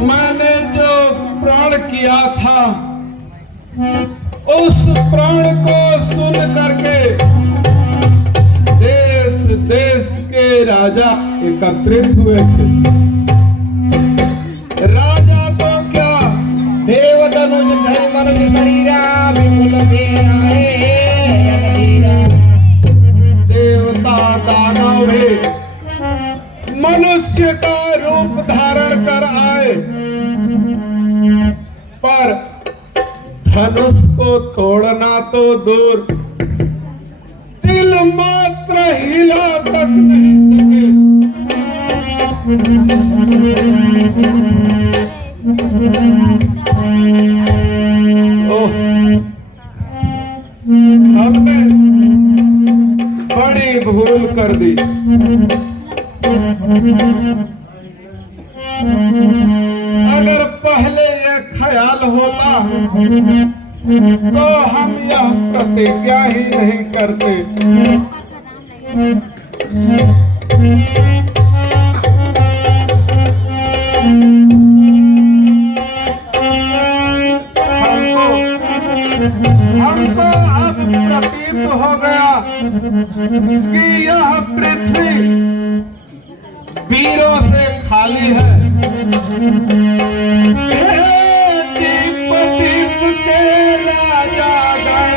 मैंने जो प्राण किया था उस प्राण को सुन करके देश देश के राजा एकत्रित हुए थे। राजा तो क्या देवतनुज धर्मन शरीरा विपुल भेराए देवता दानव भी मनुष्य का रूप धारण कर आए, पर धनुष को तोड़ना तो दूर, दिल मात्र हिला तक नहीं सके। ओह, हमने बड़ी भूल कर दी। अगर पहले यह ख्याल होता तो हम यह प्रतिज्ञा ही नहीं करते। हमको अब प्रतीत हो गया कि यह पृथ्वी वीरों से खाली है। दीप दीप के राजा गण,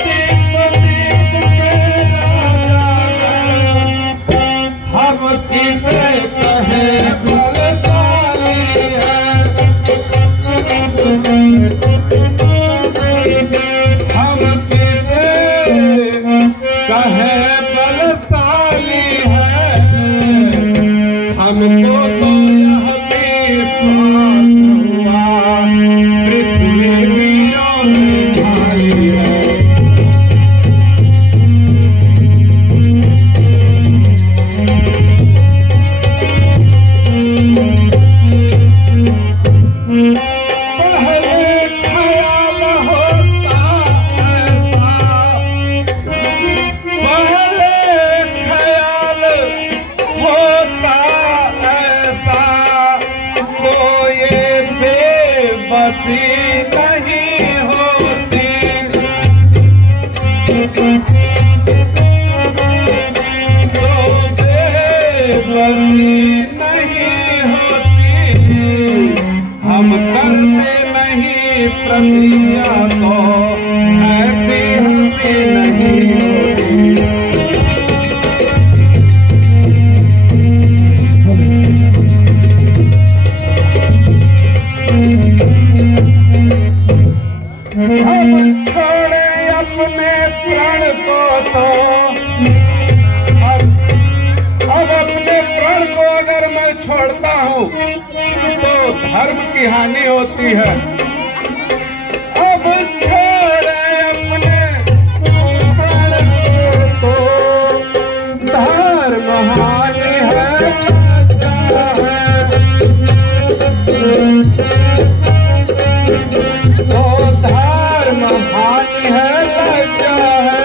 दीप दीप के राजा गण, हम किसे कहे बलशाली है, हम किसे कहे हमको तो यह विश्वास हुआ पृथ्वी वीरों से खाली है। पहले ख्याल होता ऐसा, पहले ख्याल होता बेबसी नहीं होती, तो बेबसी नहीं होती। हम करते नहीं प्रतिज्ञा तो ऐसी हंसी नहीं होती। अब छोड़े अपने प्राण को तो अब अपने प्राण को अगर मैं छोड़ता हूँ तो धर्म की हानि होती है। अब छोड़े अपने प्राण को तो धर्म हानि है। तो धर्म हानि है, लज्जा है,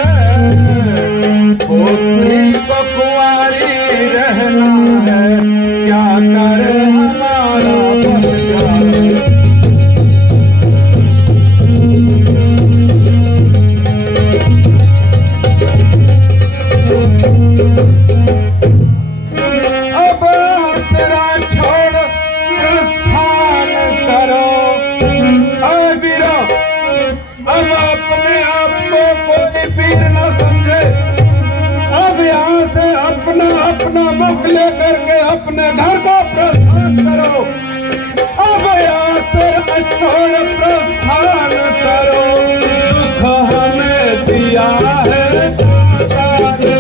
पुत्री को कुंवारी रहना है, क्या करे हमारा बल जाए। अपना मुख लेकर के अपने घर को प्रस्थान करो। अब यहाँ से छोड़ प्रस्थान करो। दुख हमें दिया है दाता ने,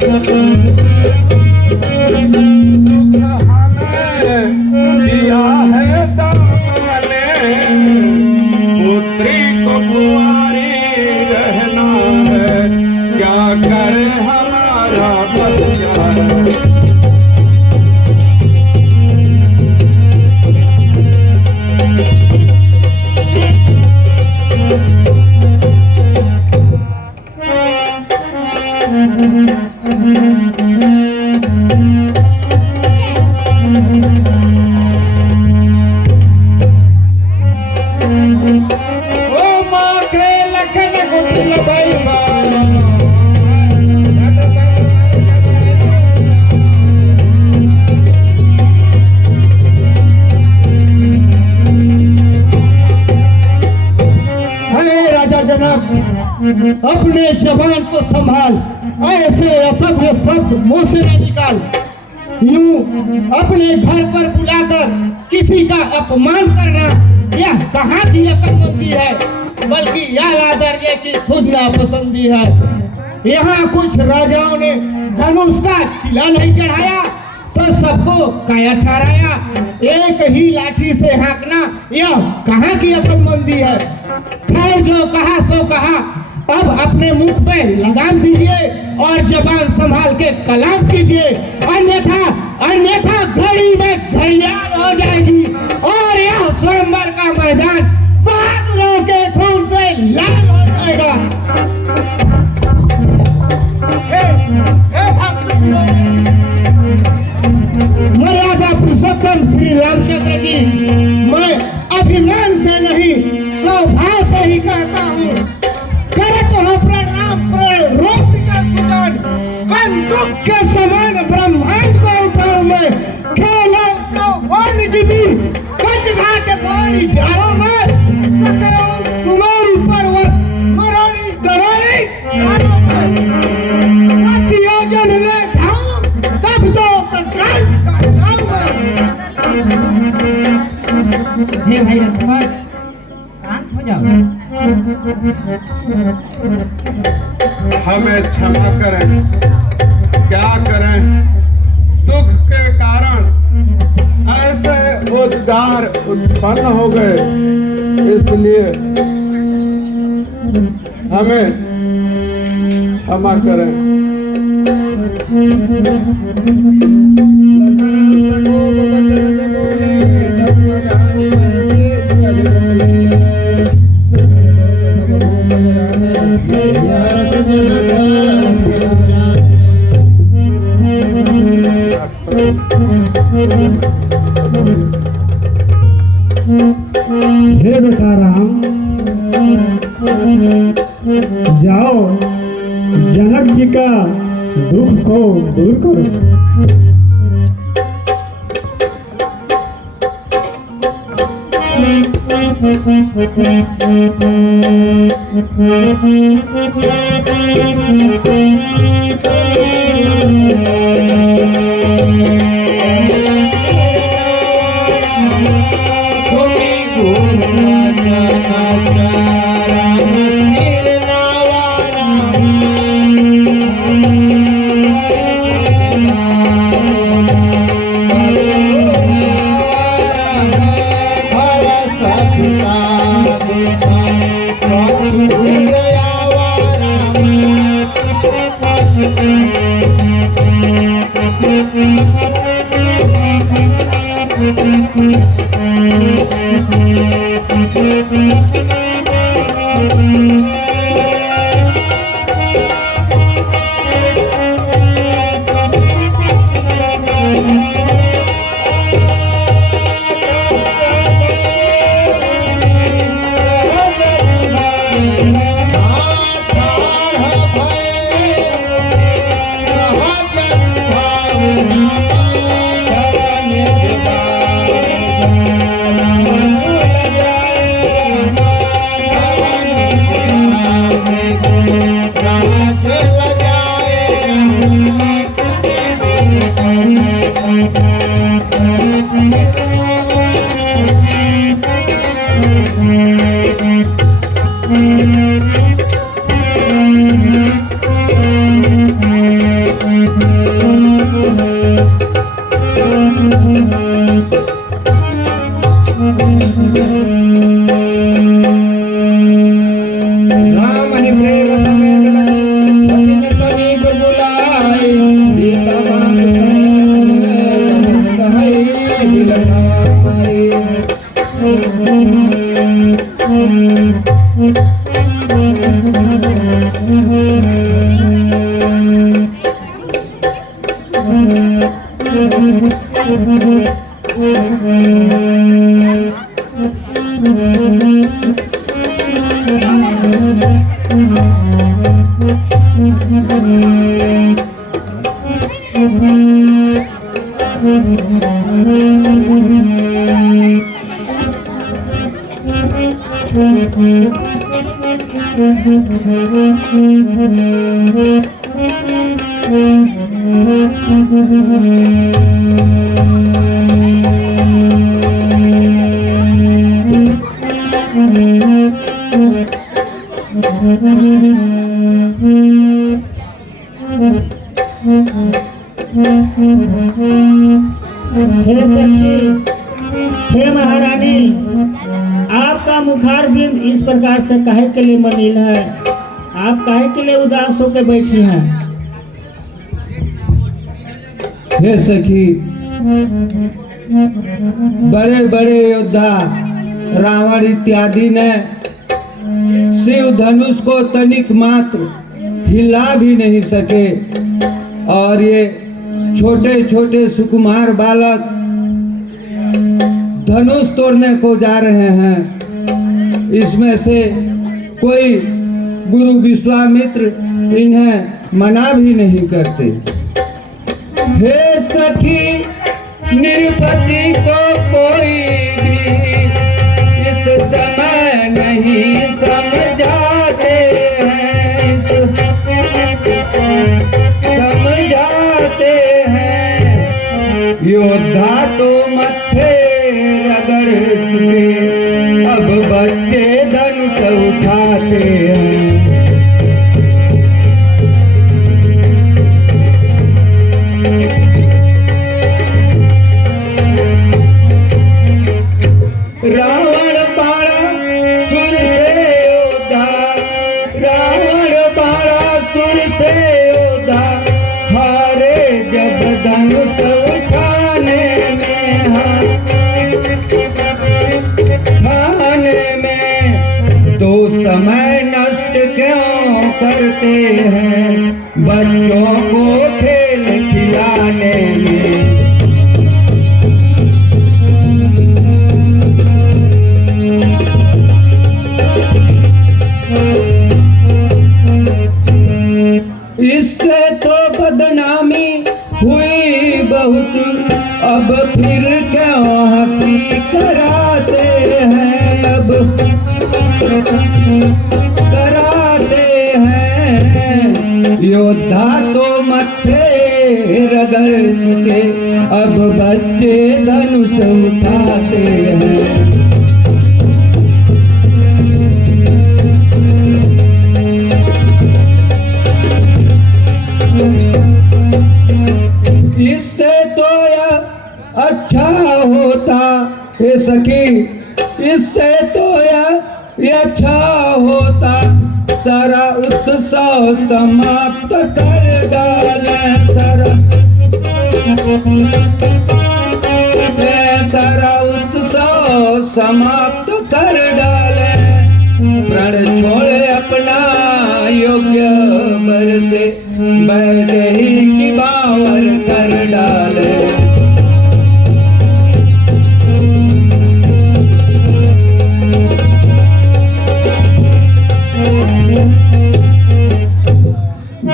दुख हमें दिया है दाता ने। पुत्री को कुंवारी रहना है, क्या करे हमारा बच्चा। अपने जबान को संभाल, ऐसे असभ्य शब्द मुंह से न निकाल। यूं अपने घर पर बुलाकर किसी का अपमान करना यह कहाँ की अक्लमंदी है, बल्कि यह आदर्य की खुद नापसंदी है। यहाँ कुछ राजाओं ने धनुष का चिला नहीं चढ़ाया तो सबको काया ठहराया। एक ही लाठी से हाँकना यह कहाँ की अक्लमंदी है। खैर, जो कहा सो कहा, अब अपने मुख पे लगाम दीजिए और जबान संभाल के कलाम कीजिए, अन्यथा घड़ी में घड़ियाल हो जाएगी और यह स्वयंवर का मैदान बहादुरों के खून से लाल हो जाएगा। मर्यादा पुरुषोत्तम श्री रामचंद्र जी, मैं अभिमान से नहीं स्वभाव से ही कहता हूँ, करत हो प्रणाम रूप का सुजान, बंदूक के समान ब्रह्मांड को उठाऊं मैं। खेलो चौवन जीवी कच घाट पानी डालो मैं, सकरो सुनोरी पर्वत मरोरी दरोरी डालो मैं। साथियों जन ले ढाऊं तब तो तत्काल का जाऊं मैं। हे भाई रखवार, शांत हो जाओ। हमें क्षमा करें, क्या करें, दुख के कारण ऐसे उद्गार उत्पन्न हो गए, इसलिए हमें क्षमा करें। हे बेटा राम, जाओ जनक जी का दुख को दूर करो। Thank you. प्रेम समेत लगी सखी ने समीप बुलाए सीता मांग समेत कहाई दिलना हे सखी, हे महारानी, आपका मुखार बिंद इस प्रकार से काहे के लिए मलिन है? आप काहे के लिए उदास होकर बैठी हैं? हे सखी, बड़े बड़े योद्धा रावण इत्यादि ने शिव धनुष को तनिक मात्र हिला भी नहीं सके और ये छोटे छोटे सुकुमार बालक धनुष तोड़ने को जा रहे हैं। इसमें से कोई गुरु विश्वामित्र इन्हें मना भी नहीं करते। हे सखी, निरपति को कोई भी इस समय नहीं समझाते हैं, समझाते हैं। योद्धा तो मत्थे रगड़ चुके, अब बच्चे धनुष उठाते हैं। रावण बाड़ा सुर से योद्धा, रावण बाड़ा सुर से योद्धा, हारे जब धनुष उठाने में, खाने में तो समय नष्ट क्यों करते हैं बच्चों को खेल खिलाने में। इससे तो बदनामी हुई बहुत, अब फिर क्यों हंसी कराते हैं, अब कराते हैं। योद्धा तो मत्थे रगड़ चुके, अब बच्चे धनुष उठाते हैं। इससे तो यह अच्छा होता, हे सखी, इससे तो यह अच्छा होता, सारा उत्सव समाप्त कर डाले, सारा उत्सव समाप्त कर डाले। प्रण छोड़े अपना योग्य बर से, वैदेही की बावर कर डाले।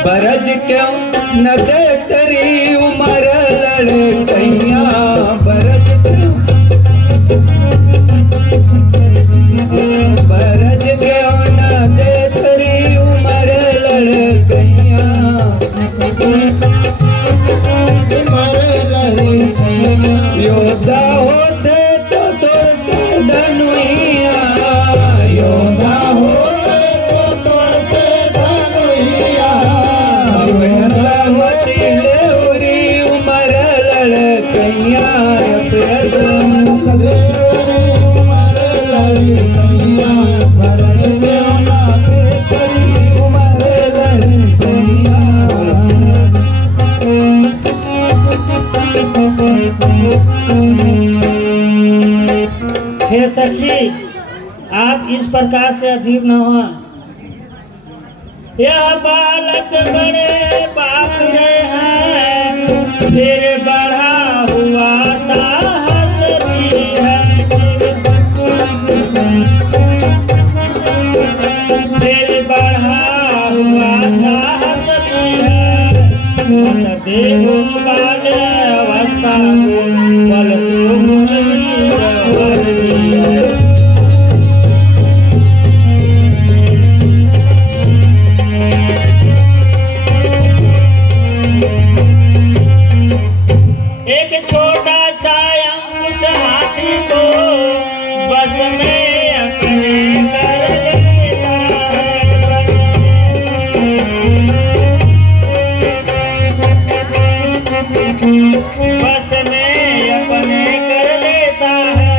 बरज क्यों न दे तेरी उम्र लड़कैया, बरज क्यों, बरज क्यों न दे तेरी उम्र लड़कैया, योद्धा होते तो तोड़ते धनुइया, योद्धा होते तो तोड़ते धनुइया। अब समझ ले उरी उम्र लड़ प्रकार से अधीर न हुआ। यह बालक बड़े बाप रे हैं, फिर बढ़ा हुआ साहस भी है, फिर बढ़ा हुआ साहस भी है। मत देखो बाल अवस्था को, बल तो मुझे भर दिया। एक छोटा सा अंकुश हाथी को बस में अपने कर लेता है, बस में अपने कर लेता है।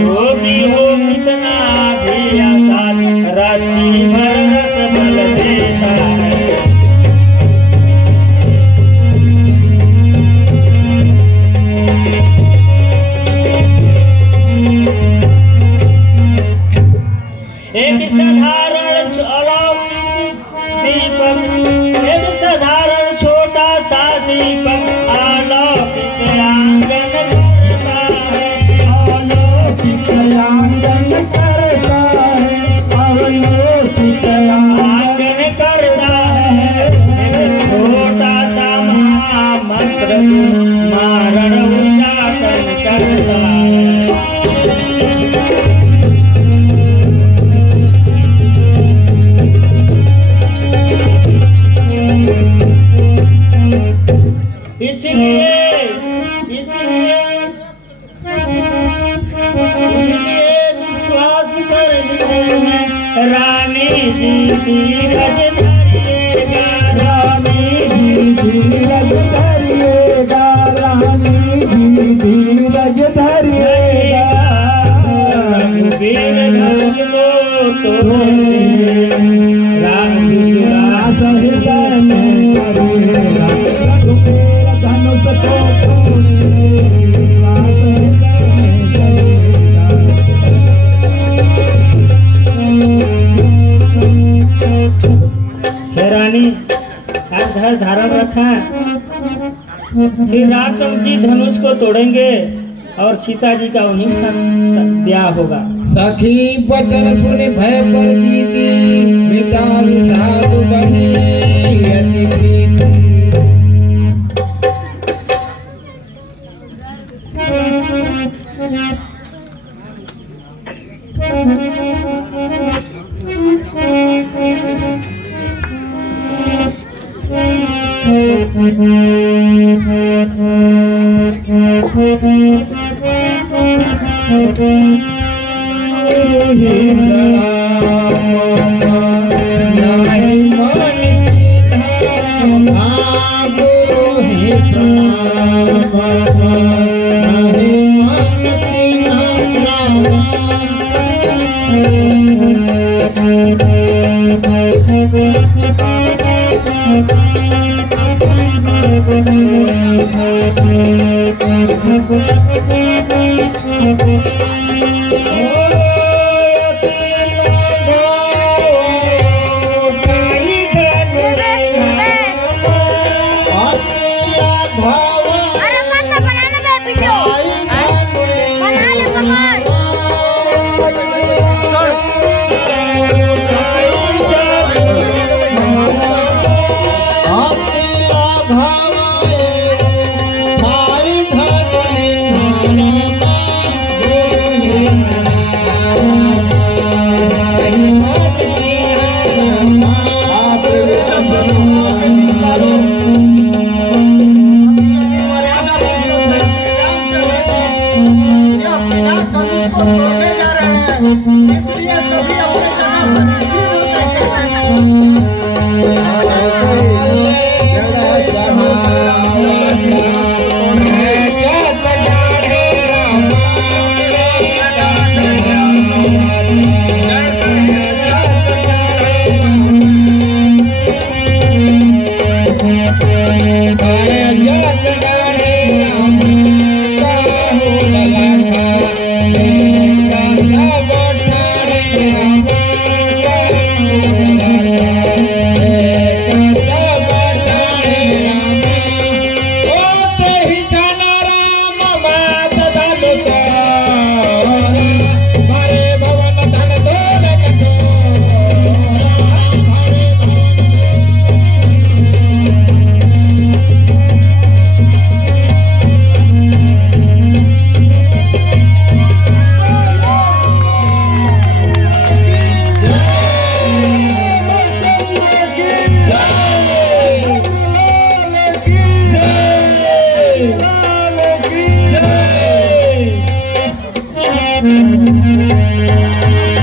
रोगी हो कितना भी आसान, रात्रि भर रस बल देता है। एक साधारण अलौकिक दीपक, एक साधारण छोटा सा दीपक अलौकिक आंगन करता है, अलौकिक आंगन करता है, अलौकिक आंगन करता है। एक छोटा सा महामंत्र मारण उच्चाटन करता है। इसलिए विश्वास कर लें, रानी जी धीरज धरिएगा, रानी जी धीरज धरिएगा, रानी जी धीरज धरिएगा। रघुवीर धनुष को तोड़ेंगे, राम विश्वास हृदय में करेगा, रघुवीर धनुष को तोड़ेंगे, विश्वास हृदय में करेगा। हे रानी, आज धैर्य धारण रखा। श्री रामचंद्र जी धनुष को तोड़ेंगे और सीता जी का उन्हीं से ब्याह होगा। सखी वचन सुनि भय पर बीती, मिटा विषाद बनी यति प्रीति। Thank you.